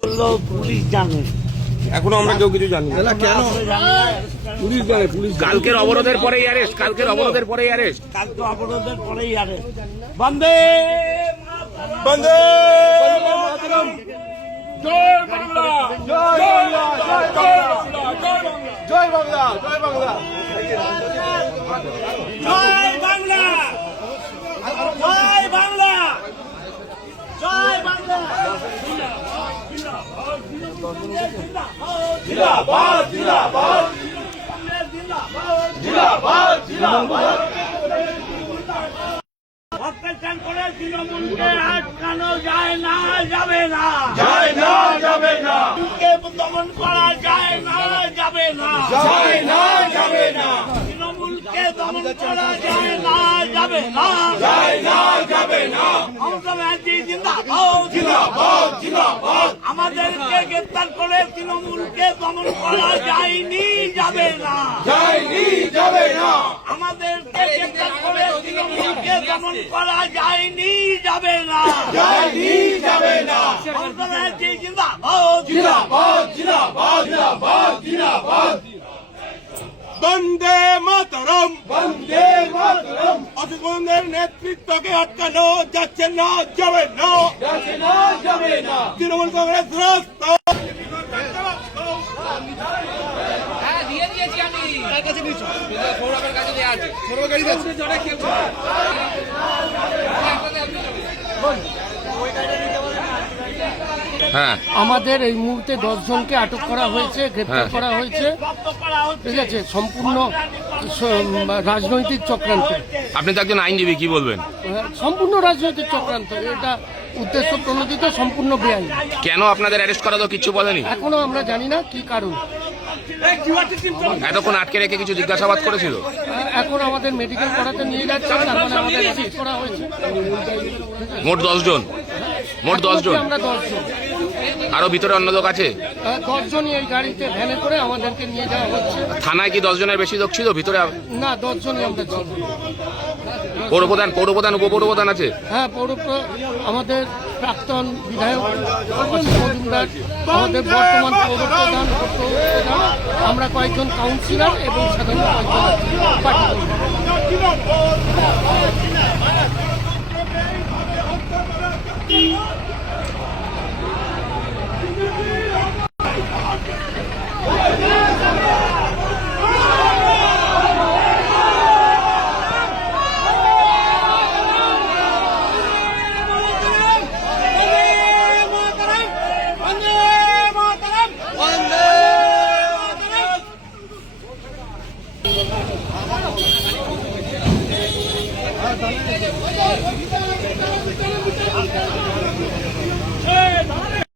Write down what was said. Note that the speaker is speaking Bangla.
বললো পুলিশ জানে, এখনো আমরা কেউ কিছু জানি না। কেন পুলিশ জানে, পুলিশ জানে। কালকের অবরোধের পরেই অ্যারেস্ট, কালকের অবরোধের পরেই অ্যারেস্ট। কালকে অবরোধের পরেই আরে বন্দে বন্দে মাতরম। জয় বাংলা, জয় বাংলা, জয় বাংলা, জয় বাংলা, জয় বাংলা, জয় বাংলা, জয় বাংলা, জয় বাংলা, জিন্দাবাদ, জিন্দাবাদ, জিন্দাবাদ, জিন্দাবাদ। অত্যাচার করে তৃণমূলকে আটকানো যায় না, যাবে না, যায় না, যাবে না, তৃণমূলকে দমন করা যায় না, যাবে না, যায় না, যাবে না, তৃণমূলকে দমন করা যায় না, যাবে না, যায় না, যাবে না। মমতা ব্যানার্জি জিন্দাবাদ, জিন্দাবাদ, জিন্দাবাদ, আমাদেরকে গ্রেপ্তার করে তৃণমূলকে দমন করা যায়নি, যাবে না, যায়নি, যাবে না, আমাদেরকে গ্রেপ্তার করে তৃণমূলকে দমন করা যায়নি, যাবে না, যায়নি, যাবে না। মমতা ব্যানার্জি জিন্দাবাদ, জিন্দাবাদ, জিন্দাবাদ, জিন্দাবাদ, জিন্দাবাদ। বন্দে মাতরম, বন্দে মাতরম। অসিত বন্দের নেতৃত্বকে আটকানো যাচ্ছে না, যাবে না, যাচ্ছে না, যাবে না। তৃণমূল কংগ্রেস রাস্তা হ্যাঁ, আমাদের এই মুহূর্তে 10 জনকে আটক করা হয়েছে, গ্রেপ্তার হ্যাঁ। করা হয়েছে। জব্দ করা হচ্ছে। ঠিক আছে, সম্পূর্ণ রাজনৈতিক চক্রান্ত, আপনি তো একজন আইনজীবী, কি বলবেন? সম্পূর্ণ রাজনৈতিক চক্রান্ত। এটা উদ্দেশ্য প্রণোদিত, সম্পূর্ণ বেআইনি। কেন আপনাদের অ্যারেস্ট করা তো কিছু বলেনি? এখনো আমরা জানি না কি কারণ। এতক্ষণ আটকে রেখে কিছু জিজ্ঞাসাবাদ করেছিল? এখন আমাদের মেডিকেল করাতে নিয়ে যাচ্ছে, তার মানে আমাদের অ্যারেস্ট করা হয়েছে। মোট 10 জন, মোট 10 জন। আমরা 10 জন, আরো ভিতরে অন্য লোক আছে? 10 জনই এই গাড়িতে ভ্যানে করে আমাদেরকে নিয়ে যাওয়া হচ্ছে। থানায় কি 10 জনের বেশি লোক ছিল ভিতরে? না, 10 জনই আমরা ছিল। পৌরপ্রধান, পৌরপ্রধান, উপপৌরপ্রধান আছে? হ্যাঁ, আমাদের প্রাক্তন বিধায়ক অসিত মজুমদার, আমাদের বর্তমান পৌরপ্রধান, উপপ্রধান, আমরা কয়েকজন কাউন্সিলর এবং সাধারণ কয়েকজন পার্টি।